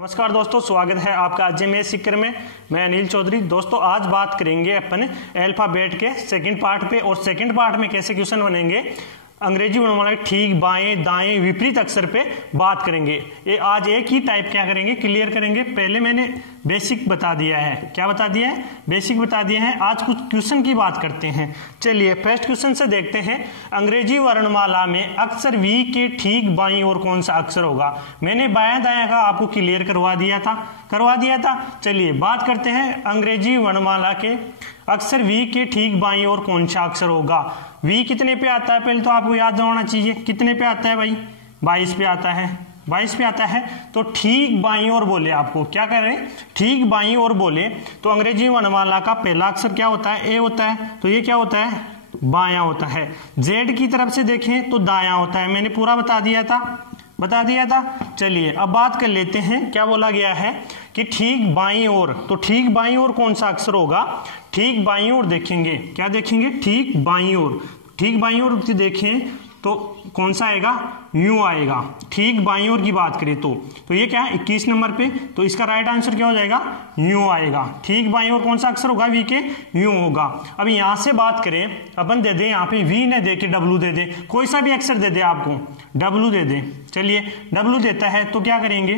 नमस्कार दोस्तों, स्वागत है आपका अजमेर सीकर में। मैं अनिल चौधरी। दोस्तों आज बात करेंगे अपन अल्फाबेट के सेकंड पार्ट पे, और सेकंड पार्ट में कैसे क्वेश्चन बनेंगे अंग्रेजी वर्णमाला के ठीक, बाएं, दाएं, विपरीत अक्षर पे बात करेंगे। ये आज एक ही टाइप क्या करेंगे, क्लियर करेंगे। पहले मैंने बेसिक बता दिया है। क्या बता दिया है? बेसिक बता दिया है। आज कुछ क्वेश्चन की बात करते हैं। चलिए फर्स्ट क्वेश्चन से देखते हैं। अंग्रेजी वर्णमाला में अक्षर वी के ठीक बाईं ओर कौन सा अक्षर होगा? मैंने बायां दायां का आपको क्लियर करवा दिया था। चलिए बात करते हैं अंग्रेजी वर्णमाला के अक्षर वी के ठीक बाईं ओर कौन सा अक्षर होगा। वी कितने पे आता है? पहले तो आपको याद होना चाहिए कितने पे आता है भाई। 22 पे आता है। 22 पे आता है तो ठीक बाईं ओर बोले। आपको क्या करें? ठीक बाईं ओर बोले तो अंग्रेजी वर्णमाला का पहला अक्षर क्या होता है? ए होता है। तो ये क्या होता है? बायां होता है। जेड की तरफ से देखें तो दायां होता है। मैंने पूरा बता दिया था। चलिए अब बात कर लेते हैं। क्या बोला गया है कि ठीक बाईं ओर। तो ठीक बाईं ओर कौन सा अक्षर होगा? ठीक बाईं ओर देखेंगे। क्या देखेंगे? ठीक बाईं ओर। ठीक बाईं ओर देखें तो कौन सा आएगा? यूं आएगा। ठीक बाईं ओर की बात करें तो ये क्या है? 21 नंबर पे। तो इसका राइट आंसर क्या हो जाएगा? यूं आएगा। ठीक बाईं ओर कौन सा अक्षर होगा? वी के यूं होगा। अब यहां से बात करें, अपन दे दे यहाँ पे वी ने दे के डब्लू दे दे, कोई सा भी अक्षर दे दे, आपको डब्लू दे दे। चलिए डब्लू देता है तो क्या करेंगे?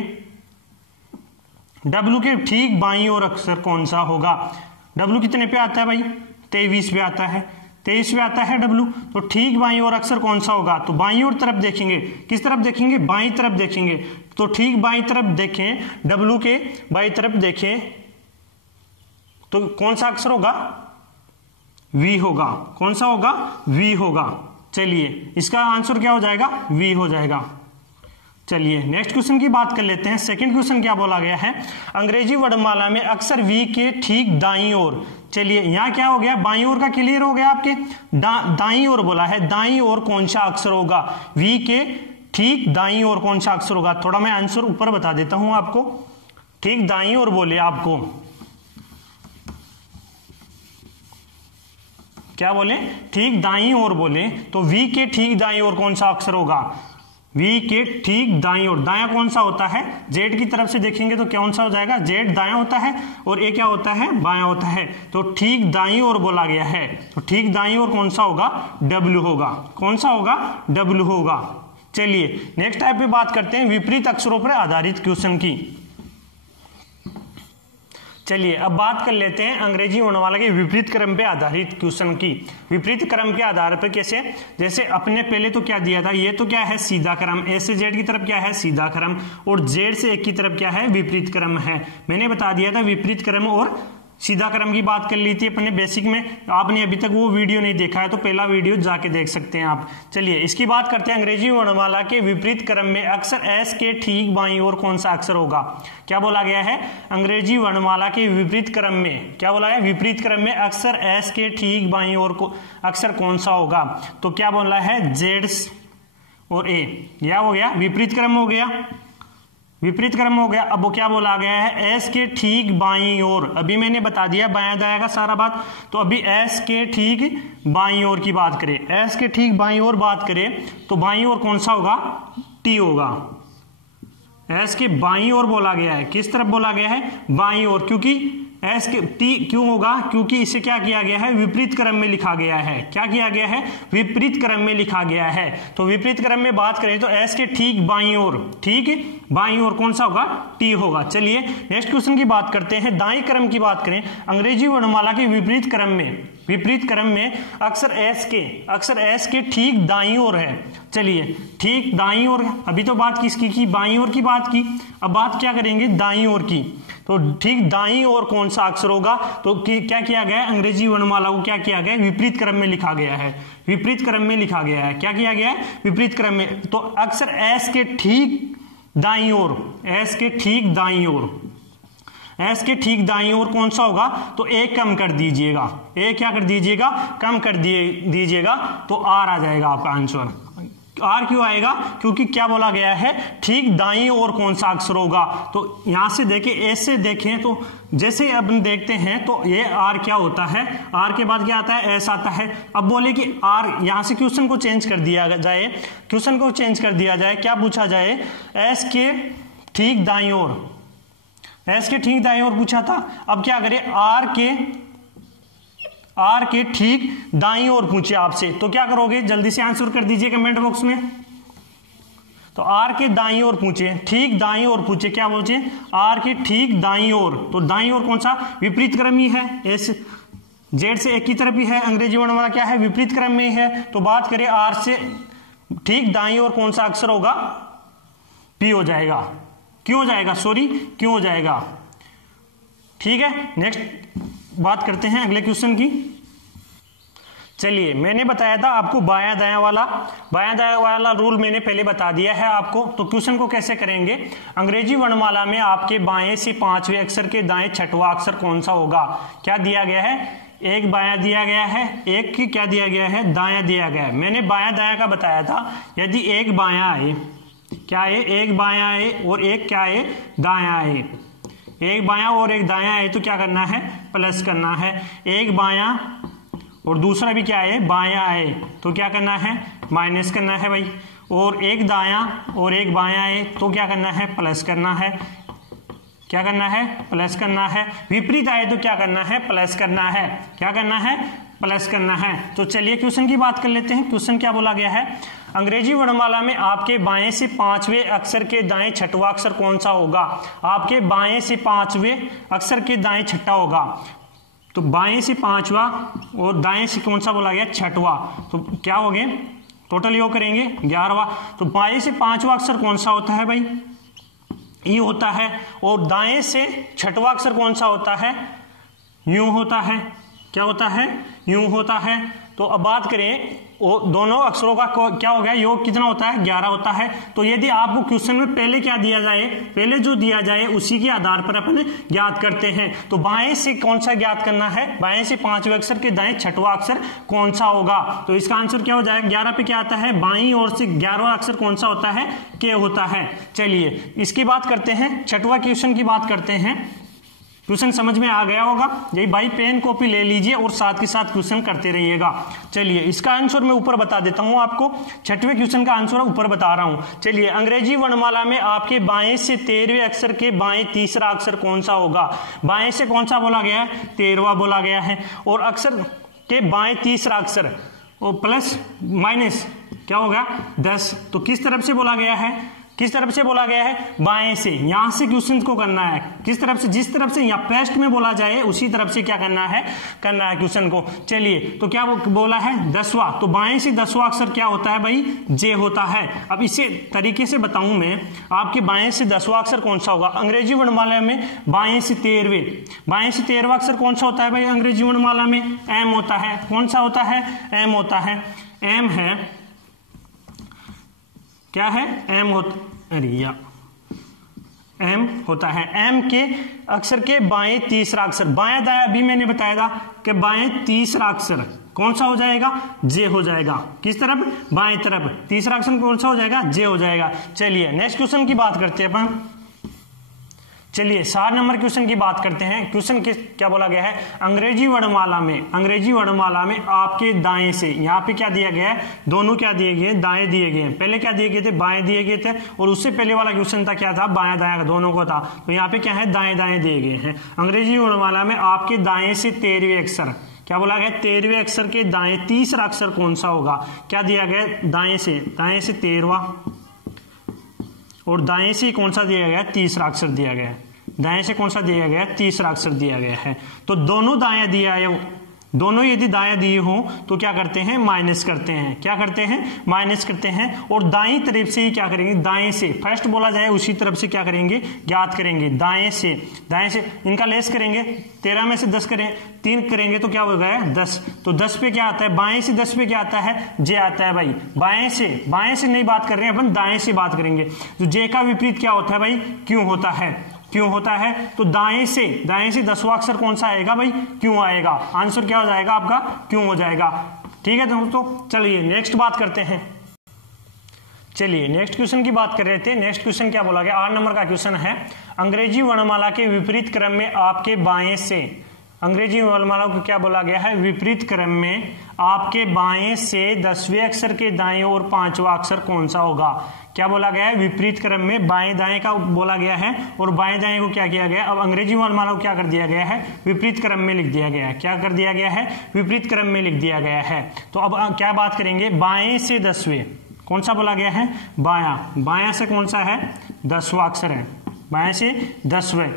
डब्लू के ठीक बाईं ओर अक्षर कौन सा होगा? डब्लू कितने पे आता है भाई? 23 पे आता है। 23 पे आता है डब्लू। तो ठीक बाईं ओर अक्षर कौन सा होगा? तो बाईं ओर तरफ देखेंगे। किस तरफ देखेंगे? बाईं तरफ देखेंगे। तो ठीक बाईं तरफ देखें, डब्लू के बाईं तरफ देखें तो कौन सा अक्षर होगा? वी होगा। कौन सा होगा? वी होगा। चलिए इसका आंसर क्या हो जाएगा? वी हो जाएगा। चलिए नेक्स्ट क्वेश्चन की बात कर लेते हैं। सेकंड क्वेश्चन क्या बोला गया है? अंग्रेजी वर्णमाला में अक्षर वी के ठीक दाईं ओर। चलिए यहां क्या हो गया? बाईं ओर का क्लियर हो गया आपके। दाईं ओर बोला है। दाईं ओर कौन सा अक्षर होगा? वी के ठीक दाईं ओर कौन सा अक्षर होगा? थोड़ा मैं आंसर ऊपर बता देता हूं आपको। ठीक दाईं ओर बोले आपको क्या बोले? ठीक दाईं ओर बोले तो वी के ठीक दाईं ओर कौन सा अक्षर होगा? वी के ठीक दाईं ओर। दायां कौन सा होता है? जेड की तरफ से देखेंगे तो कौन सा हो जाएगा? जेड दायां होता है और ए क्या होता है? बायां होता है। तो ठीक दाईं ओर बोला गया है। तो ठीक दाईं ओर कौन सा होगा? डब्ल्यू होगा। कौन सा होगा? डब्ल्यू होगा। चलिए नेक्स्ट टाइप पे बात करते हैं विपरीत अक्षरों पर आधारित क्वेश्चन की। चलिए अब बात कर लेते हैं अंग्रेजी वर्णमाला के विपरीत क्रम पे आधारित क्वेश्चन की। विपरीत क्रम के आधार पर कैसे? जैसे अपने पहले तो क्या दिया था? ये तो क्या है? सीधा क्रम। ए से जेड की तरफ क्या है? सीधा क्रम। और जेड से एक की तरफ क्या है? विपरीत क्रम है। मैंने बता दिया था विपरीत क्रम और सीधा क्रम की बात कर ली थी अपने बेसिक में। आपने अभी तक वो वीडियो नहीं देखा है तो पहला वीडियो जाके देख सकते हैं आप। चलिए इसकी बात करते हैं। अंग्रेजी वर्णमाला के विपरीत क्रम में अक्षर एस के ठीक बाईं ओर कौन सा अक्षर होगा? क्या बोला गया है? अंग्रेजी वर्णमाला के विपरीत क्रम में क्या बोला है? विपरीत क्रम में अक्षर एस के ठीक बाईं ओर अक्षर कौन सा होगा? तो क्या बोला है? जेड और ए। यह हो गया विपरीत क्रम हो गया। विपरीत क्रम हो गया। अब वो क्या बोला गया है? एस के ठीक बाईं ओर। अभी मैंने बता दिया बायां दायां का सारा बात। तो अभी एस के ठीक बाईं ओर की बात करें। एस के ठीक बाईं ओर बात करें तो बाईं ओर कौन सा होगा? टी होगा। एस के बाईं ओर बोला गया है। किस तरफ बोला गया है? बाईं ओर। क्योंकि एस के टी क्यों होगा? क्योंकि इसे क्या किया गया है? विपरीत क्रम में लिखा गया है। क्या किया गया है? विपरीत क्रम में लिखा गया है। तो विपरीत क्रम में बात करें तो एस के ठीक बाईं ओर, ठीक बाईं ओर कौन सा होगा? टी होगा। चलिए नेक्स्ट क्वेश्चन की बात करते हैं। दाएं क्रम की बात करें। अंग्रेजी वर्णमाला के विपरीत क्रम में अक्षर एस के ठीक दाईं ओर है। चलिए ठीक दाईं ओर। अभी तो बात किसकी की? बाईं ओर की बात की। अब बात क्या करेंगे? दाईं ओर की। तो ठीक दाईं ओर कौन सा अक्षर होगा? तो क्या किया गया है? अंग्रेजी वर्णमाला को क्या किया गया है? विपरीत क्रम में लिखा गया है। विपरीत क्रम में लिखा गया है। क्या किया गया है? विपरीत क्रम में। तो अक्षर एस के ठीक दाईं ओर, एस के ठीक दाईं ओर, एस के ठीक दाईं ओर कौन सा होगा? तो एक कम कर दीजिएगा। एक क्या कर दीजिएगा? कम कर दीजिएगा तो आर आ जाएगा आपका आंसर। आर क्यों आएगा? क्योंकि क्या बोला गया है? ठीक दाईं ओर कौन सा अक्षर होगा? तो यहां से देखें, एस से देखें तो जैसे अपन देखते हैं तो ये आर क्या होता है? आर के बाद क्या आता है? एस आता है। अब बोले कि आर, यहां से क्वेश्चन को चेंज कर दिया जाए। क्या पूछा जाए? एस के ठीक दाईं ओर एस के ठीक दाएं ओर पूछा था। अब क्या करें, आर के ठीक दाईं ओर पूछे आपसे, तो क्या करोगे, जल्दी से आंसर कर दीजिए कमेंट बॉक्स में। तो आर के दाईं ओर पूछे, ठीक दाईं ओर पूछे, क्या पूछे, आर के ठीक दाईं ओर। तो दाईं ओर कौन सा, विपरीत क्रम ही है, एस जेड से एक की तरफ ही है, अंग्रेजी वर्णमाला क्या है, विपरीत क्रम में ही है। तो बात करें आर से ठीक दाईं ओर कौन सा अक्षर होगा, पी हो जाएगा। क्यों हो जाएगा, सॉरी क्यों हो जाएगा, ठीक है। नेक्स्ट बात करते हैं अगले क्वेश्चन की। चलिए, मैंने बताया था आपको बायां दायां वाला रूल मैंने पहले बता दिया है आपको। तो क्वेश्चन को कैसे करेंगे, अंग्रेजी वर्णमाला में आपके बाएं से पांचवें अक्षर के दाएं छठवां अक्षर कौन सा होगा। क्या दिया गया है, एक बायां दिया गया है, एक की क्या दिया गया है, दायां दिया गया है। मैंने बायां दायां का बताया था, यदि एक बायां आए, क्या है, एक बायां आए और एक क्या है, दायां आए, एक बायां और एक दायां आए तो क्या करना है, प्लस करना है। एक बायां और दूसरा भी क्या है, बायां आए तो क्या करना है, माइनस करना है भाई। और एक दायां और एक बायां आए तो क्या करना है, प्लस करना है। क्या करना है, प्लस करना है। विपरीत आए तो क्या करना है, प्लस करना है। क्या करना है, प्लस करना है। तो चलिए क्वेश्चन की बात कर लेते हैं। क्वेश्चन क्या बोला गया है, अंग्रेजी वर्णमाला में आपके बाएं से पांचवें अक्षर के दाएं छठवां अक्षर कौन सा होगा। आपके बाएं से पांचवें अक्षर के दाएं छठा होगा। तो बाएं से पांचवा और दाएं से कौन सा बोला गया, छठवा। तो क्या हो गए, टोटल योग करेंगे 11वां। तो बाएं से पांचवा अक्षर कौन सा होता है भाई, ई होता है। और दाएं से छठवा अक्षर कौन सा होता है, यूं होता है। क्या होता है, यूं होता है। तो अब बात करें, दोनों अक्षरों का क्या हो गया, योग कितना होता है, 11 होता है। तो यदि आपको क्वेश्चन में पहले क्या दिया जाए, पहले जो दिया जाए उसी के आधार पर अपन ज्ञात करते हैं। तो बाएं से कौन सा ज्ञात करना है, बाएं से पांचवें अक्षर के दाएं छठवां अक्षर कौन सा होगा। तो इसका आंसर क्या हो जाएगा, 11 पे क्या आता है, बाईं ओर से 11वां अक्षर कौन सा होता है, के होता है। चलिए इसकी बात करते हैं, छठवां क्वेश्चन की बात करते हैं। क्वेश्चन समझ में आ गया होगा, यही भाई पेन कॉपी ले लीजिए और साथ के साथ क्वेश्चन करते रहिएगा। चलिए इसका आंसर मैं ऊपर बता देता हूं आपको, छठवें क्वेश्चन का आंसर ऊपर बता रहा हूं। चलिए, अंग्रेजी वर्णमाला में आपके बाएं से 13वें अक्षर के बाएं तीसरा अक्षर कौन सा होगा। बाएं से कौन सा बोला गया है, 13वां बोला गया है। और अक्षर के बाएं तीसरा अक्षर और प्लस माइनस क्या होगा, 10। तो किस तरफ से बोला गया है, किस तरफ से बोला गया है, बाएं से। यहां से क्वेश्चन को करना है, किस तरफ से, जिस तरफ से यहाँ पेस्ट में बोला जाए उसी तरफ से क्या करना है क्वेश्चन को। चलिए तो क्या वो बोला है, 10वां। तो बाएं से 10वां अक्षर क्या होता है भाई, जे होता है। अब इसे तरीके से बताऊं मैं, आपके बाएं से 10वां अक्षर कौन सा होगा अंग्रेजी वर्णमाला में, बाएं से 13वां अक्षर कौन सा होता है भाई अंग्रेजी वर्णमाला में, एम होता है। कौन सा होता है, एम होता है। एम है, क्या है, एम होता, अरे या एम होता है। एम के अक्षर के बाएं तीसरा अक्षर, बाएं दाएं अभी मैंने बताया था कि बाएं तीसरा अक्षर कौन सा हो जाएगा, जे हो जाएगा। किस तरफ, बाएं तरफ। तीसरा अक्षर कौन सा हो जाएगा, जे हो जाएगा। चलिए नेक्स्ट क्वेश्चन की बात करते हैं अपन। चलिए 7 नंबर क्वेश्चन की बात करते हैं। क्वेश्चन क्या बोला गया है, अंग्रेजी वर्णमाला में आपके दाएं से, यहाँ पे क्या दिया गया है, दोनों क्या दिए गए, दाएं दिए गए हैं। पहले क्या दिए गए थे, बाएं दिए गए थे। और उससे पहले वाला क्वेश्चन था, क्या था, बायां दायां का दोनों को था। तो यहाँ पे क्या है, दाएं दाएं दिए गए हैं। अंग्रेजी वर्णमाला में आपके दाएं से 13वें अक्षर, क्या बोला गया, 13वें अक्षर के दाएं तीसरा अक्षर कौन सा होगा। क्या दिया गया, दाएं से 13वां, और दाएं से कौन सा दिया गया, तीसरा अक्षर दिया गया है। दाएं से कौन सा दिया गया, तीसरा अक्षर दिया गया है। तो दोनों दाएं दिया है, दोनों यदि दाएं दिए हो तो क्या करते हैं, माइनस करते हैं। क्या करते हैं, माइनस करते हैं। और दाईं तरफ से ही क्या करेंगे, दाएं से फर्स्ट बोला जाए उसी तरफ से क्या करेंगे, ज्ञात करेंगे। दाएं से इनका लेस करेंगे, 13 में से 10 करें, 3 करेंगे तो क्या हो गया, 10। तो 10 पे क्या आता है, बाएं से 10 पे क्या आता है, जे आता है भाई। बाएं से नहीं बात कर रहे हैं अपन, दाएं से बात करेंगे। तो जे का विपरीत क्या होता है भाई, क्यों होता है, क्यों होता है। तो दाएं से 10वां अक्षर कौन सा आएगा भाई, क्यों आएगा। आंसर क्या हो जाएगा आपका, क्यों हो जाएगा। ठीक है दोस्तों, चलिए नेक्स्ट बात करते हैं। चलिए नेक्स्ट क्वेश्चन की बात कर रहे थे। नेक्स्ट क्वेश्चन क्या बोला गया, 8 नंबर का क्वेश्चन है। अंग्रेजी वर्णमाला के विपरीत क्रम में आपके बाएं से अंग्रेजी वर्णमाला को क्या बोला गया है? विपरीत क्रम में आपके बाएं से 10वें अक्षर के दाएं और 5वां अक्षर कौन सा होगा? क्या बोला गया है? विपरीत क्रम में बाएं दाएं का बोला गया है और बाएं दाएं को क्या किया गया? अब अंग्रेजी वर्णमाला को क्या कर दिया गया है? विपरीत क्रम में लिख दिया गया है। क्या कर दिया गया है? विपरीत क्रम में लिख दिया गया है। तो अब क्या बात करेंगे? बाएं से 10वें कौन सा बोला गया है? बायां। बायां से कौन सा है? 10वां अक्षर है। बाएं से 10वें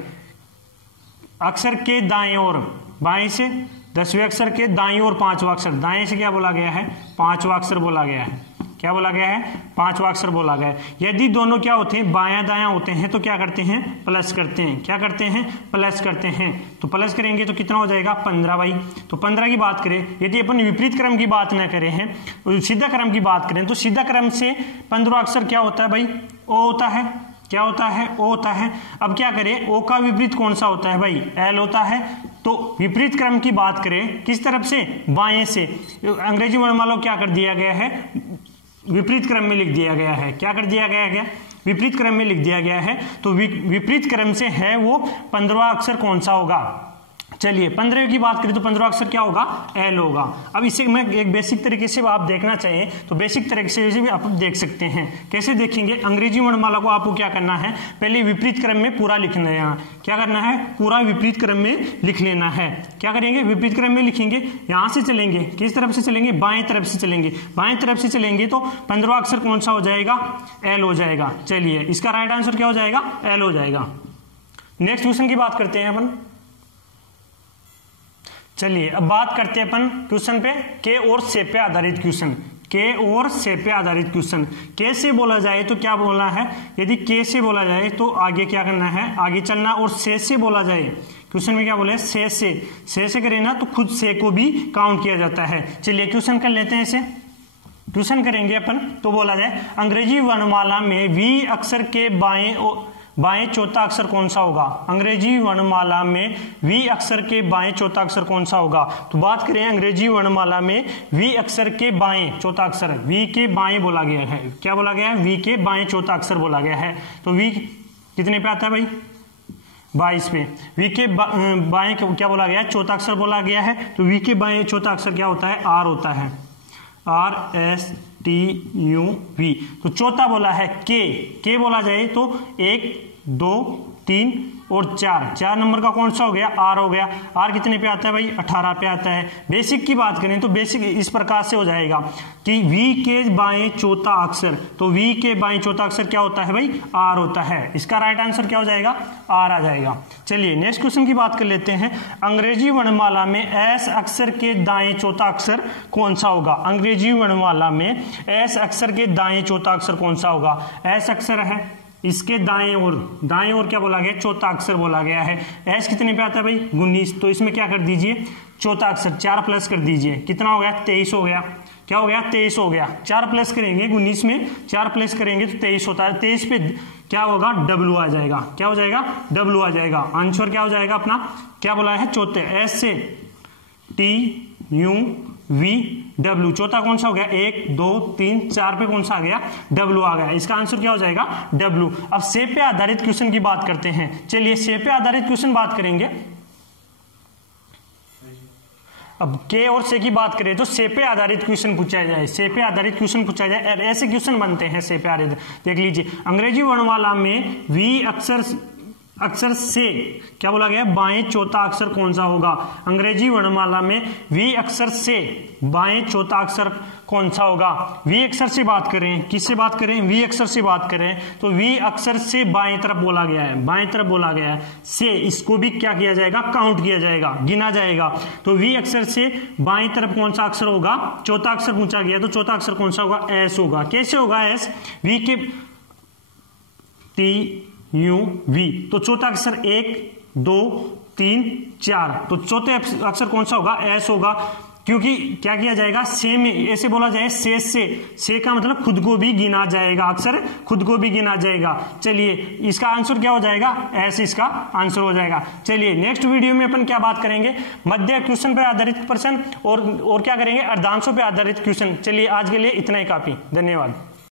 अक्षर के दाएं ओर, बाएं से 10वें अक्षर के दाएं ओर 5वां अक्षर, दाएं से क्या बोला गया है? 5वां अक्षर बोला गया है। क्या बोला गया है? 5वां अक्षर बोला गया है। यदि दोनों क्या होते हैं? बायां दायां होते हैं तो क्या करते हैं? प्लस करते हैं। क्या करते हैं? प्लस करते हैं। तो प्लस करेंगे तो कितना हो जाएगा? 15 भाई। तो 15 की बात करें, यदि अपन विपरीत क्रम की बात न करें हैं, सीधा क्रम की बात करें, तो सीधा क्रम से 15वां अक्षर क्या होता है भाई? ओ होता है। क्या होता है? ओ होता है। अब क्या करें? ओ का विपरीत कौन सा होता है भाई? एल होता है। तो विपरीत क्रम की बात करें किस तरफ से? बाएं से। अंग्रेजी वर्णमाला को क्या कर दिया गया है? विपरीत क्रम में लिख दिया गया है। क्या कर दिया गया है? विपरीत क्रम में लिख दिया गया है। तो विपरीत क्रम से है वो 15वां अक्षर कौन सा होगा? चलिए 15 की बात करें तो 15वां अक्षर क्या होगा? एल होगा। अब इसे मैं एक बेसिक तरीके से आप देखना चाहिए तो बेसिक तरीके से भी आप देख सकते हैं। कैसे देखेंगे? अंग्रेजी वर्णमाला को आपको क्या करना है? पहले विपरीत क्रम में पूरा लिखना है। क्या करना है? पूरा विपरीत क्रम में लिख लेना है। क्या करेंगे? विपरीत क्रम में लिखेंगे। यहां से चलेंगे, किस तरफ से चलेंगे? बाएं तरफ से चलेंगे। बाएं तरफ से चलेंगे तो 15वां अक्षर कौन सा हो जाएगा? एल हो जाएगा। चलिए इसका राइट आंसर क्या हो जाएगा? एल हो जाएगा। नेक्स्ट क्वेश्चन की बात करते हैं अपन। चलिए अब बात करते हैं अपन क्वेश्चन पे, के और से पे आधारित क्वेश्चन। के और से पे आधारित क्वेश्चन। के से बोला जाए तो क्या बोलना है? यदि के से बोला जाए तो आगे क्या करना है? आगे चलना। और से बोला जाए, क्वेश्चन में क्या बोले? से करें ना तो खुद से को भी काउंट किया जाता है। चलिए क्वेश्चन कर लेते हैं इसे। क्वेश्चन करेंगे अपन तो बोला जाए अंग्रेजी वर्णमाला में वी अक्षर के बाएं चौथा अक्षर कौन सा होगा? अंग्रेजी वर्णमाला में वी अक्षर के बाएं चौथा अक्षर कौन सा होगा? तो बात करें अंग्रेजी वर्णमाला में वी अक्षर के बाएं चौथा अक्षर, वी के बाएं बोला गया है। क्या बोला गया है? वी के बाएं चौथा अक्षर बोला गया है। तो वी कितने पे आता है भाई? 22 पे। वी के बाएं क्या बोला गया है? चौथा अक्षर बोला गया है। तो वी के बाएं चौथा अक्षर क्या होता है? आर होता है। RSTUV। तो चौथा बोला है के बोला जाए तो 1 2 3 और 4 नंबर का कौन सा हो गया? आर हो गया। आर कितने पे आता है भाई? 18 पे आता है। बेसिक की बात करें तो बेसिक इस प्रकार से हो जाएगा कि वी के बाएं चौथा अक्षर, तो वी के बाएं चौथा अक्षर क्या होता है भाई? आर होता है। इसका राइट आंसर क्या हो जाएगा? आर आ जाएगा। चलिए नेक्स्ट क्वेश्चन की बात कर लेते हैं। अंग्रेजी वर्णमाला में एस अक्षर के दाएं चौथा अक्षर कौन सा होगा? अंग्रेजी वर्णमाला में एस अक्षर के दाएं चौथा अक्षर कौन सा होगा? एस अक्षर है, इसके दाएं ओर क्या बोला गया? चौथा अक्षर बोला गया है। एस कितने पे आता है भाई? 19। तो इसमें क्या कर दीजिए? चौथा अक्षर 4 प्लस कर दीजिए। कितना हो गया? 23 हो गया। क्या हो गया? 23 हो गया। 4 प्लस करेंगे 19 में, 4 प्लस करेंगे तो 23 होता है। 23 पे क्या होगा? डब्ल्यू आ जाएगा। क्या हो जाएगा? डब्ल्यू आ जाएगा। आंसर क्या हो जाएगा अपना? क्या बोला है? चौथे। एस से TUVW। चौथा कौन सा हो गया? 1 2 3 4 पे कौन सा आ गया? डब्ल्यू आ गया। इसका आंसर क्या हो जाएगा? डब्ल्यू। अब से पे आधारित क्वेश्चन की बात करते हैं। चलिए से पे आधारित क्वेश्चन बात करेंगे। अब के और से की बात करें तो से पे आधारित क्वेश्चन पूछा जाए, से पे आधारित क्वेश्चन पूछा जाए, ऐसे क्वेश्चन बनते हैं से पे आधारित। देख लीजिए अंग्रेजी वर्णमाला में वी अक्षर से क्या बोला गया? बाएं चौथा अक्षर कौन सा होगा? अंग्रेजी वर्णमाला में वी अक्षर से बाएं चौथा अक्षर कौन सा होगा? वी अक्षर से बात करें, किससे बात करें? वी अक्षर से बात करें तो वी अक्षर से बाएं तरफ बोला गया है, बाएं तरफ बोला गया है। से इसको भी क्या किया जाएगा? काउंट किया जाएगा, गिना जाएगा। तो वी अक्षर से बाएं तरफ कौन सा अक्षर होगा? चौथा अक्षर पूछा गया तो चौथा अक्षर कौन सा होगा? एस होगा। कैसे होगा एस? वी के TUV। तो चौथा अक्षर 1 2 3 4, तो चौथे अक्षर कौन सा होगा? एस होगा। क्योंकि क्या किया जाएगा? से में ऐसे बोला जाए से का मतलब खुद को भी गिना जाएगा, अक्षर खुद को भी गिना जाएगा। चलिए इसका आंसर क्या हो जाएगा? एस इसका आंसर हो जाएगा। चलिए नेक्स्ट वीडियो में अपन क्या बात करेंगे? मध्य क्वेश्चन पर आधारित प्रश्न और क्या करेंगे? अर्धांशों पर आधारित क्वेश्चन। चलिए आज के लिए इतना ही काफी। धन्यवाद।